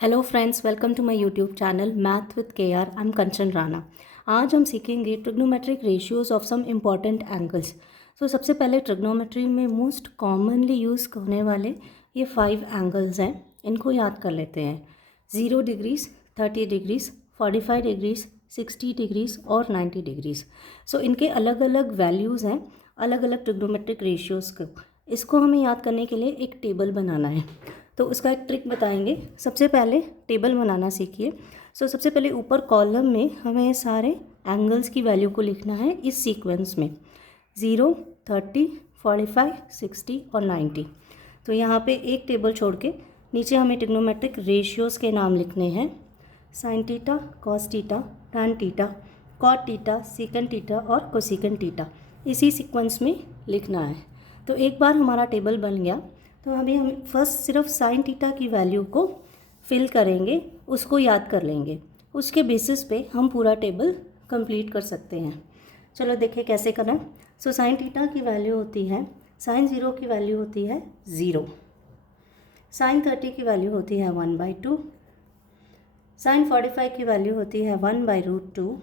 Hello friends, welcome to my YouTube channel math with K R. I am Kanchan Rana. आज हम सीखेंगे trigonometric ratios of some important angles. सबसे पहले trigonometry में most commonly use होने वाले ये 5 एंगल्स हैं, इनको याद कर लेते हैं। 0 डिग्रीज, 30 डिग्रीज, 45 डिग्रीज, 60 डिग्रीज और 90 डिग्रीज। इनके अलग अलग वैल्यूज़ हैं, अलग अलग ट्रिग्नोमेट्रिक रेशियोज़ को। इसको हमें याद करने के लिए एक टेबल बनाना है, तो उसका एक ट्रिक बताएंगे। सबसे पहले टेबल बनाना सीखिए। सबसे पहले ऊपर कॉलम में हमें ये सारे एंगल्स की वैल्यू को लिखना है इस सीक्वेंस में, 0, 30, 45, 60 और 90। तो यहाँ पे एक टेबल छोड़ के नीचे हमें ट्रिग्नोमेट्रिक रेशियोज़ के नाम लिखने हैं। Sine theta, cos theta, tan theta, cot theta, sec theta और कोसीकन टीटा, इसी सीक्वेंस में लिखना है। तो एक बार हमारा टेबल बन गया तो अभी हम फर्स्ट सिर्फ साइन टीटा की वैल्यू को फिल करेंगे, उसको याद कर लेंगे। उसके बेसिस पे हम पूरा टेबल कंप्लीट कर सकते हैं। चलो देखिए कैसे करना है। साइन टीटा की वैल्यू होती है, साइन 0 की वैल्यू होती है 0, साइन 30 की वैल्यू होती है 1/2, साइन 45 की वैल्यू होती है 1/√2,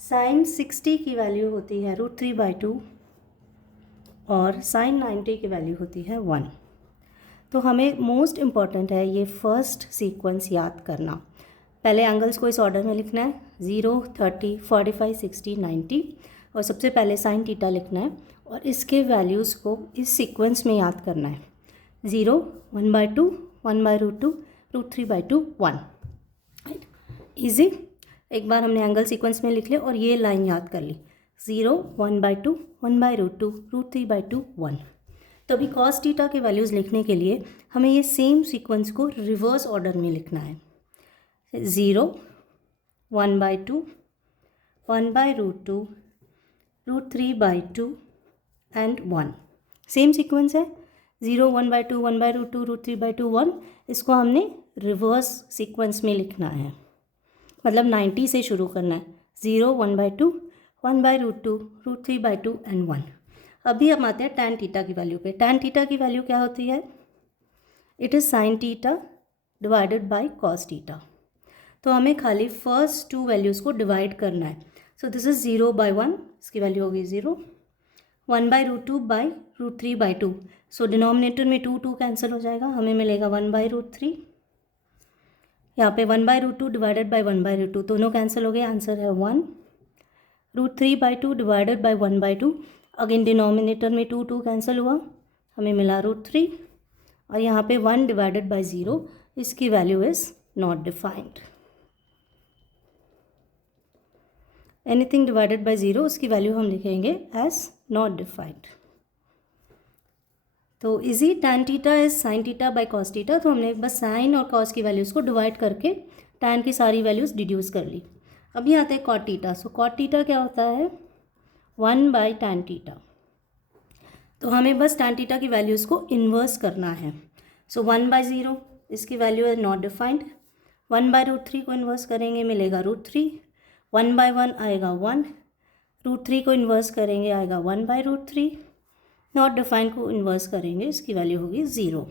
साइन 60 की वैल्यू होती है √3/2 और साइन 90 की वैल्यू होती है 1। तो हमें मोस्ट इम्पॉर्टेंट है ये फर्स्ट सीक्वेंस याद करना। पहले एंगल्स को इस ऑर्डर में लिखना है, 0, 30, 45, 60, 90, और सबसे पहले साइन टीटा लिखना है और इसके वैल्यूज़ को इस सीक्वेंस में याद करना है। 0, 1/2, 1/√2, √3/2, 1। Right, easy. एक बार हमने एंगल सीक्वेंस में लिख लिया और ये लाइन याद कर ली, 0, 1/2, 1/√2, √3/2, 1। तो अभी कॉस टीटा के वैल्यूज़ लिखने के लिए हमें ये सेम सीक्वेंस को रिवर्स ऑर्डर में लिखना है। 0, 1/2, 1/√2, √3/2 एंड 1। सेम सीक्वेंस है, 0, 1/2, 1/√2, √3/2, 1। इसको हमने रिवर्स सीक्वेंस में लिखना है, मतलब 90 से शुरू करना है। 0, 1/2, 1/√2, √3/2 एंड 1। अभी हम आते हैं टैन टीटा की वैल्यू पे। टैन टीटा की वैल्यू क्या होती है? It is sine theta divided by cos theta. तो हमें खाली फर्स्ट 2 वैल्यूज़ को डिवाइड करना है। दिस इज़ 0/1, इसकी वैल्यू होगी 0, 1/√2 बाई √3/2। डिनोमिनेटर में 2 कैंसिल हो जाएगा, हमें मिलेगा 1/√3। यहाँ पे 1/√2 डिवाइडेड बाई 1/√2 दोनों कैंसिल हो गए, आंसर है 1। √3/2 डिवाइडेड बाई 1/2, अगेन डिनोमिनेटर में 2 कैंसिल हुआ, हमें मिला √3। और यहाँ पे 1 डिवाइडेड बाई 0, इसकी value is not defined. Anything divided by 0 उसकी वैल्यू हम लिखेंगे एज नॉट डिफाइंड। तो easy, tan theta is sine theta by cos theta. तो हमने बस साइन और कॉस की वैल्यूज़ को डिवाइड करके टैन की सारी वैल्यूज़ डिड्यूस कर ली। अभी आते हैं कॉट टीटा। कॉट टीटा क्या होता है? 1/tan theta. तो हमें बस टैन टीटा की वैल्यूज़ को इन्वर्स करना है। 1/0, इसकी वैल्यू है नॉट डिफाइंड। 1/√3 को इन्वर्स करेंगे, मिलेगा √3। 1/1 आएगा 1, √3 को इन्वर्स करेंगे आएगा 1/√3। नॉट डिफाइंड को इन्वर्स करेंगे, इसकी वैल्यू होगी 0।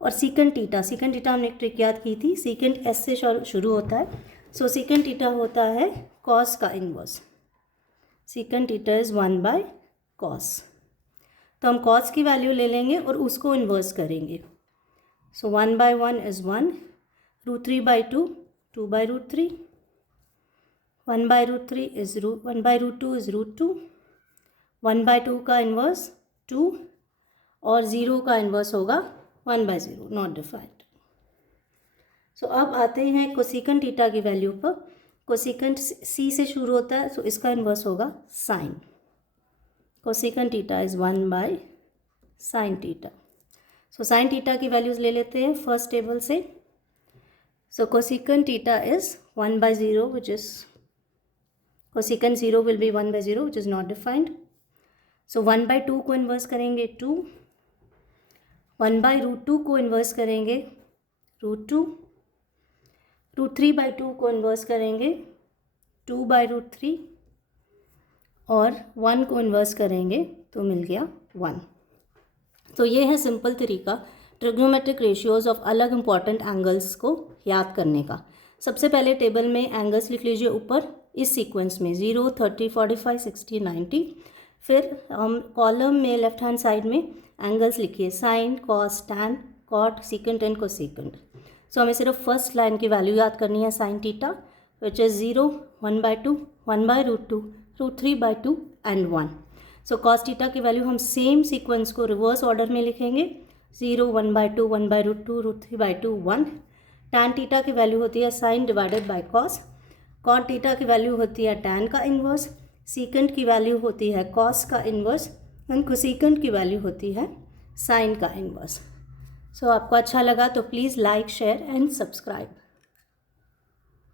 और सीकन टीटा, सीकन टीटा हमने एक ट्रिक याद की थी, सीकन एस से शुरू होता है। सीकन टीटा होता है कॉस का इन्वर्स। सीकन theta is 1/cos। तो हम cos की वैल्यू ले लेंगे और उसको इन्वर्स करेंगे। 1/1 इज़ 1, √3/2, 2/√3, 1/√3 इज़ 1/√2 इज़ √2, 1/2 का इन्वर्स 2 और 0 का इन्वर्स होगा 1/0, नॉट डिफाइंड। अब आते हैं कोसिकन टीटा की वैल्यू पर। कोसिकन सी से शुरू होता है, इसका इन्वर्स होगा sine. Cosecant theta is 1/sin theta. Sine theta की वैल्यूज़ ले लेते हैं फर्स्ट टेबल से। Cosecant theta is 1/0 which is, cosecant 0 will be 1/0 which is not defined. 1/2 को इन्वर्स करेंगे 2, 1/√2 को इन्वर्स करेंगे √2, √3/2 को इन्वर्स करेंगे 2/√3 और 1 को इन्वर्स करेंगे तो मिल गया 1। तो ये है सिंपल तरीका ट्रिग्नोमेट्रिक रेशियोज़ ऑफ अलग इंपॉर्टेंट एंगल्स को याद करने का। सबसे पहले टेबल में एंगल्स लिख लीजिए ऊपर इस सीक्वेंस में 0, 30, 45, 60, 90। फिर हम कॉलम में लेफ्ट हैंड साइड में एंगल्स लिखिए sine, cos, tan, cot, secant and cosecant. So हमें सिर्फ फर्स्ट लाइन की वैल्यू याद करनी है sine theta, which is 0, 1/2, 1/√2, √3/2 and 1। So cos theta की वैल्यू हम सेम सीक्वेंस को रिवर्स ऑर्डर में लिखेंगे 0, 1/2, 1/√2, √3/2, 1। टैन थीटा की वैल्यू होती है sine divided by cos. Cot theta की वैल्यू होती है टैन का इन्वर्स। सीकेंट की वैल्यू होती है कॉस का इन्वर्स एंड कोसेकेंट की वैल्यू होती है साइन का इन्वर्स। सो आपको अच्छा लगा तो please like, share and subscribe.